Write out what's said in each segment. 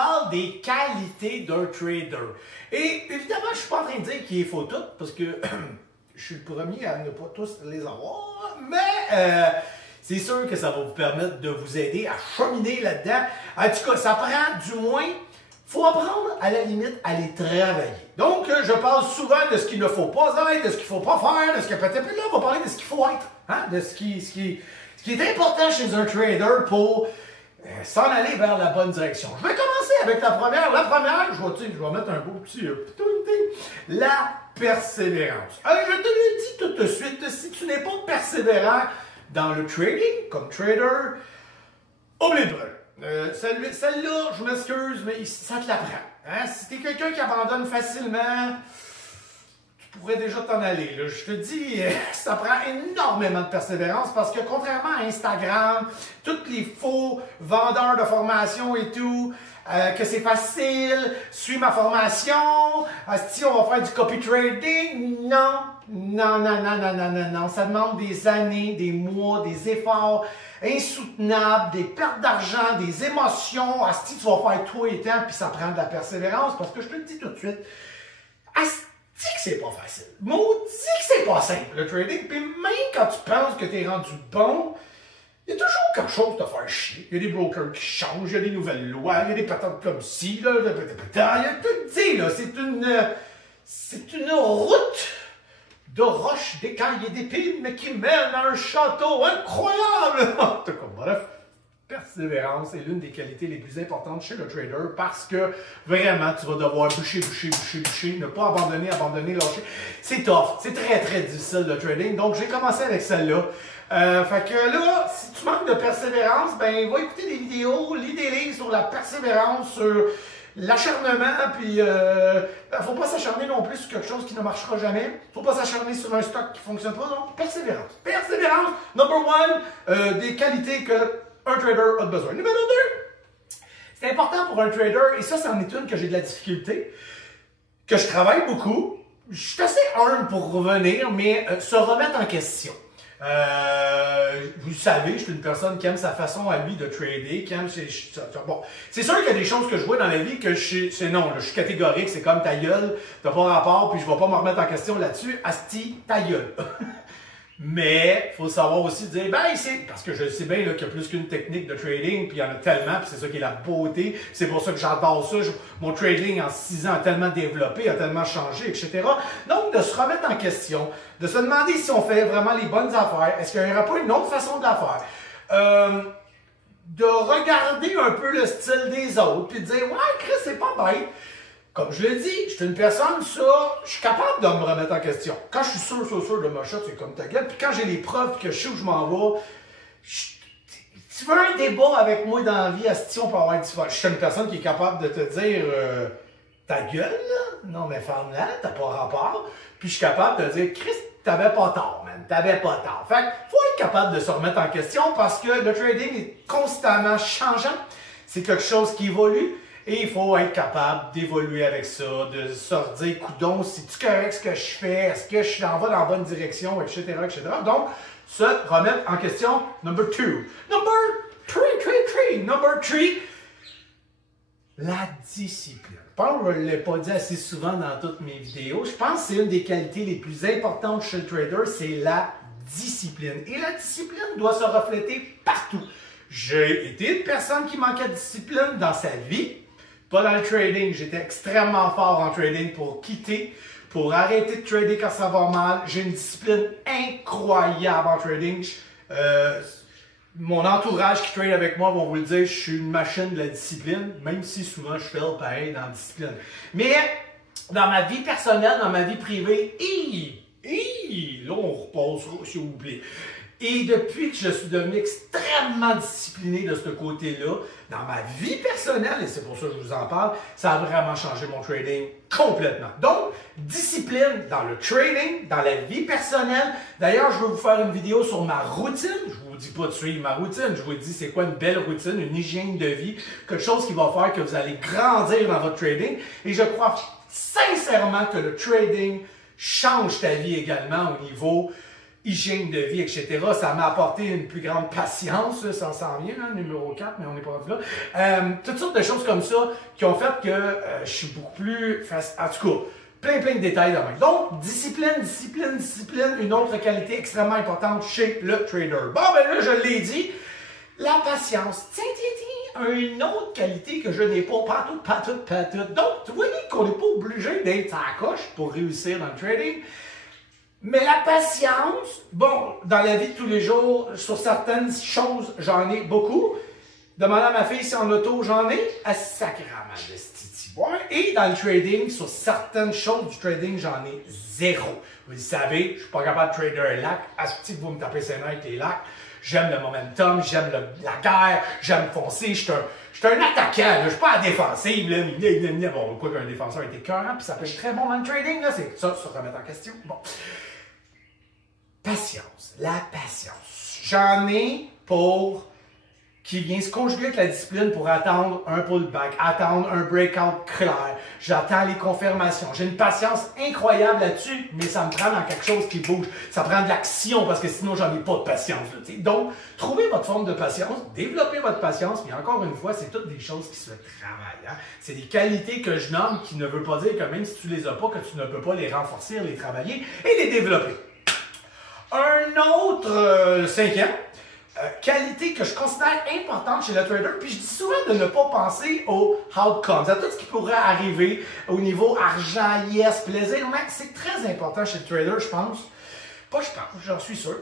parle des qualités d'un trader. Et évidemment, je ne suis pas en train de dire qu'il faut tout, parce que je suis le premier à ne pas tous les avoir, mais c'est sûr que ça va vous permettre de vous aider à cheminer là-dedans. En tout cas, ça prend du moins, il faut apprendre à la limite à les travailler. Donc, je parle souvent de ce qu'il ne faut pas être, de ce qu'il ne faut pas faire, de ce que peut-être là, on va parler de ce qu'il faut être, hein, de ce qui est important chez un trader pour s'en aller vers la bonne direction. Je vais commencer avec la première. La première, je vais mettre un beau petit la persévérance. Je te le dis tout de suite, si tu n'es pas persévérant dans le trading, comme trader, oublie-le. Celle-là, je m'excuse, mais ça te l'apprend. Hein? Si tu es quelqu'un qui abandonne facilement, tu pourrais déjà t'en aller. Là. Je te dis, ça prend énormément de persévérance parce que contrairement à Instagram, tous les faux vendeurs de formation et tout, que c'est facile, suis ma formation, si on va faire du copy trading, non, ça demande des années, des mois, des efforts insoutenables, des pertes d'argent, des émotions, si tu vas faire tout et temps, puis ça prend de la persévérance, parce que je te le dis tout de suite, dis que c'est pas facile. Maudit que c'est pas simple, le trading. Puis même quand tu penses que tu es rendu bon, il y a toujours quelque chose de te faire chier. Il y a des brokers qui changent, il y a des nouvelles lois, il y a des patentes comme ci, là, il y a tout dit, là. C'est une route de roches, d'écailles et d'épines, mais qui mène à un château incroyable. En tout cas, bref. Persévérance est l'une des qualités les plus importantes chez le trader parce que vraiment, tu vas devoir bûcher, ne pas abandonner, lâcher. C'est tough, c'est très difficile le trading. Donc, j'ai commencé avec celle-là. Fait que là, si tu manques de persévérance, ben, va écouter des vidéos, lis des livres sur la persévérance, sur l'acharnement, puis faut pas s'acharner non plus sur quelque chose qui ne marchera jamais. Faut pas s'acharner sur un stock qui fonctionne pas. Donc, persévérance. Persévérance, number one, des qualités que un trader a besoin. Numéro 2, c'est important pour un trader, et ça, c'en est une que j'ai de la difficulté, que je travaille beaucoup. Je suis assez humble pour revenir, mais se remettre en question. Vous savez, je suis une personne qui aime sa façon à lui de trader, qui aime bon, c'est sûr qu'il y a des choses que je vois dans la vie que c'est non, là, je suis catégorique, c'est comme ta gueule, t'as pas rapport, puis je vais pas me remettre en question là-dessus, asti, ta gueule. Mais, il faut savoir aussi dire, ben, parce que je sais bien qu'il y a plus qu'une technique de trading, puis il y en a tellement, puis c'est ça qui est la beauté. C'est pour ça que j'adore ça. Mon trading en 6 ans a tellement développé, a tellement changé, etc. Donc, de se remettre en question, de se demander si on fait vraiment les bonnes affaires. Est-ce qu'il n'y aurait pas une autre façon de la faire? De regarder un peu le style des autres, puis de dire, ouais, Chris, c'est pas bête. Comme je l'ai dit, je suis une personne, je suis capable de me remettre en question. Quand je suis sûr de ma shot, c'est comme ta gueule. Puis quand j'ai les preuves que je sais où je m'en vais, tu veux un débat avec moi dans la vie, si on peut avoir du fun. Je suis une personne qui est capable de te dire ta gueule, là? Non, mais femme-là, t'as pas rapport. Puis je suis capable de te dire, Christ, t'avais pas tort, man. T'avais pas tort. Fait qu'il faut être capable de se remettre en question parce que le trading est constamment changeant. C'est quelque chose qui évolue. Et il faut être capable d'évoluer avec ça, de se dire, coudon, c'est-tu correct ce que je fais? Est-ce que je m'en vais dans la bonne direction, etc., etc. Donc, se remettre en question, number 2. Number 3, la discipline. Je pense que je ne l'ai pas dit assez souvent dans toutes mes vidéos. Je pense que c'est une des qualités les plus importantes chez le trader, c'est la discipline. Et la discipline doit se refléter partout. J'ai été une personne qui manquait de discipline dans sa vie. Pas dans le trading, j'étais extrêmement fort en trading pour quitter, pour arrêter de trader quand ça va mal. J'ai une discipline incroyable en trading. Mon entourage qui trade avec moi vont vous le dire, je suis une machine de la discipline, même si souvent je fail pareil dans la discipline. Mais dans ma vie personnelle, dans ma vie privée, là on repassera s'il vous plaît. Et depuis que je suis devenu extrêmement discipliné de ce côté-là, dans ma vie personnelle, et c'est pour ça que je vous en parle, ça a vraiment changé mon trading complètement. Donc, discipline dans le trading, dans la vie personnelle. D'ailleurs, je vais vous faire une vidéo sur ma routine. Je ne vous dis pas de suivre ma routine, je vous dis c'est quoi une belle routine, une hygiène de vie, quelque chose qui va faire que vous allez grandir dans votre trading. Et je crois sincèrement que le trading change ta vie également au niveau hygiène de vie, etc. Ça m'a apporté une plus grande patience, ça s'en vient, hein, numéro 4, mais on n'est pas rendu là. Toutes sortes de choses comme ça qui ont fait que je suis beaucoup plus... En tout cas, plein de détails de même. Donc, discipline, une autre qualité extrêmement importante chez le trader. Bon, ben là, je l'ai dit, la patience. Tiens, une autre qualité que je n'ai pas, pas tout. Donc, vous voyez qu'on n'est pas obligé d'être à la coche pour réussir dans le trading. Mais la patience, bon, dans la vie de tous les jours, sur certaines choses, j'en ai beaucoup. Demandez à ma fille si en auto, j'en ai à sacrément de stiti. Et dans le trading, sur certaines choses du trading, j'en ai zéro. Vous le savez, je ne suis pas capable de trader un lac. À ce petit que vous me tapez ses mains avec les lacs. J'aime le momentum, j'aime la guerre, j'aime foncer. Je suis un attaquant, là. Je ne suis pas à défensive. Bon, quoi qu'un défenseur est écœurant, puis ça peut être très bon dans le trading, là, c'est ça, se remettre en question. Bon. Patience, la patience. J'en ai pour qui vient se conjuguer avec la discipline pour attendre un pullback, attendre un breakout clair. J'attends les confirmations. J'ai une patience incroyable là-dessus, mais ça me prend dans quelque chose qui bouge. Ça prend de l'action parce que sinon, j'en ai pas de patience. Là, donc, trouvez votre forme de patience, développez votre patience, mais encore une fois, c'est toutes des choses qui se travaillent. Hein? C'est des qualités que je nomme qui ne veut pas dire que même si tu les as pas, que tu ne peux pas les renforcer, les travailler et les développer. Un autre cinquième, qualité que je considère importante chez le trader, puis je dis souvent de ne pas penser aux outcomes, à tout ce qui pourrait arriver au niveau argent, yes, plaisir, mais c'est très important chez le trader, je pense, j'en suis sûr,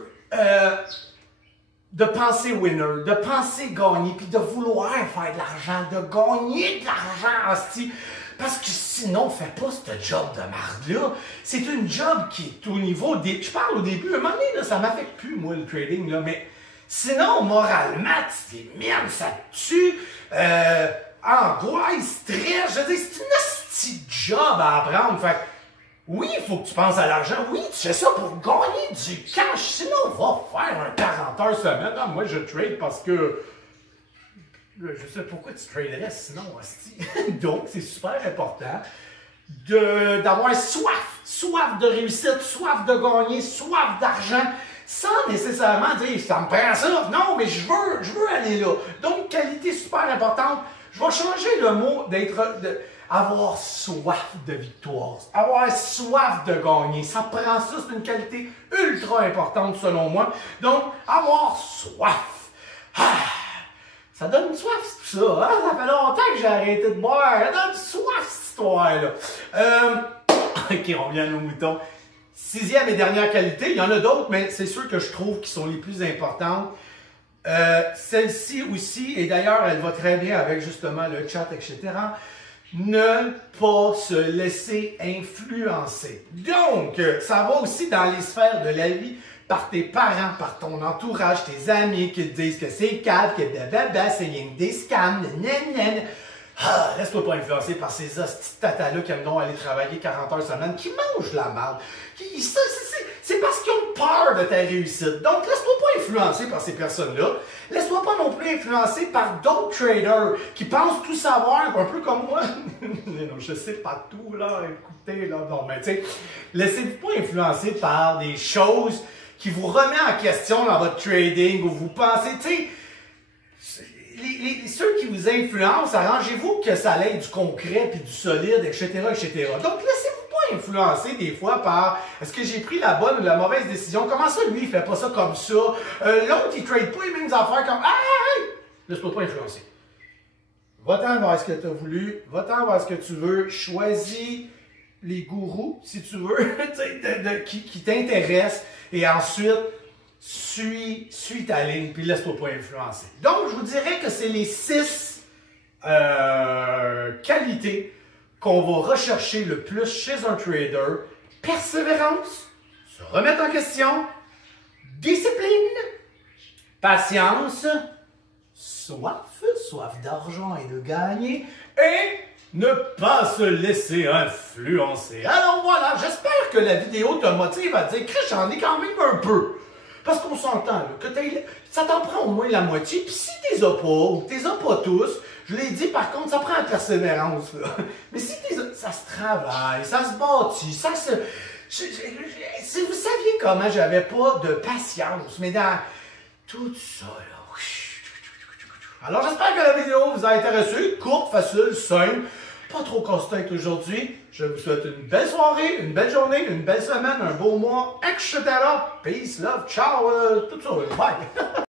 de penser winner, de penser gagner, puis de vouloir faire de l'argent, de gagner de l'argent, hostie. Parce que sinon, fais pas ce job de marde-là. C'est une job qui est au niveau des... Je parle au début, à un moment donné, là, ça m'affecte plus, moi, le trading, là, mais sinon, moralement, tu merde, ça te tue, angoisse, stress, je veux dire, c'est une hostie job à apprendre. Fait oui, il faut que tu penses à l'argent. Oui, tu fais ça pour gagner du cash. Sinon, va faire un 40 heures semaine. Non, moi, je trade parce que... Je sais pourquoi tu traderais sinon, hostie. Donc, c'est super important d'avoir soif de réussite, soif de gagner, soif d'argent, sans nécessairement dire « ça me prend ça ». Non, mais je veux aller là. Donc, qualité super importante. Je vais changer le mot avoir soif de victoire, avoir soif de gagner. Ça prend ça, c'est une qualité ultra importante selon moi. Donc, avoir soif. Ça donne soif, tout ça. Hein? Ça fait longtemps que j'ai arrêté de boire. Ça donne soif, cette histoire-là. OK, on revient à nos moutons. Sixième et dernière qualité. Il y en a d'autres, mais c'est ceux que je trouve qui sont les plus importantes. Celle-ci aussi, et d'ailleurs, elle va très bien avec justement le chat, etc. Ne pas se laisser influencer. Donc, ça va aussi dans les sphères de la vie. Par tes parents, par ton entourage, tes amis qui te disent que c'est calme, que blablabla, c'est rien que des scams, laisse-toi pas influencer par ces hosties de tatas-là qui aiment donc aller travailler 40 heures semaine, qui mangent la merde. C'est parce qu'ils ont peur de ta réussite. Donc, laisse-toi pas influencer par ces personnes-là. Laisse-toi pas non plus influencer par d'autres traders qui pensent tout savoir, un peu comme moi. Non, je sais pas tout, là, écoutez, là, non, mais tu sais, laissez-vous pas influencer par des choses qui vous remet en question dans votre trading, où vous pensez, tu sais, ceux qui vous influencent, arrangez-vous que ça ait du concret, puis du solide, etc., etc. Donc, laissez-vous pas influencer des fois par, est-ce que j'ai pris la bonne ou la mauvaise décision? Comment ça, lui, il fait pas ça comme ça? L'autre, il trade pas les mêmes affaires comme, hey! Laisse-toi pas influencer. Va-t'en vers ce que tu as voulu, va-t'en vers ce que tu veux, choisis les gourous, si tu veux, qui t'intéressent, et ensuite, suis ta ligne, puis laisse-toi pas influencer. Donc, je vous dirais que c'est les 6 qualités qu'on va rechercher le plus chez un trader. Persévérance, se remettre en question, discipline, patience, soif d'argent et de gagner, et ne pas se laisser influencer. Alors voilà, j'espère que la vidéo te motive à dire « Chris, j'en ai quand même un peu ». Parce qu'on s'entend, que ça t'en prend au moins la moitié. Puis si t'es as pas, ou t'es as pas tous, je l'ai dit, par contre, ça prend la persévérance. Là. Mais si t'es ça se travaille, ça se bâtit, Si vous saviez comment j'avais pas de patience, mais dans tout ça, là. Alors, j'espère que la vidéo vous a intéressé. Courte, facile, simple, pas trop casse-tête aujourd'hui. Je vous souhaite une belle soirée, une belle journée, une belle semaine, un beau mois, etc. Peace, love, ciao, tout ça. Bye!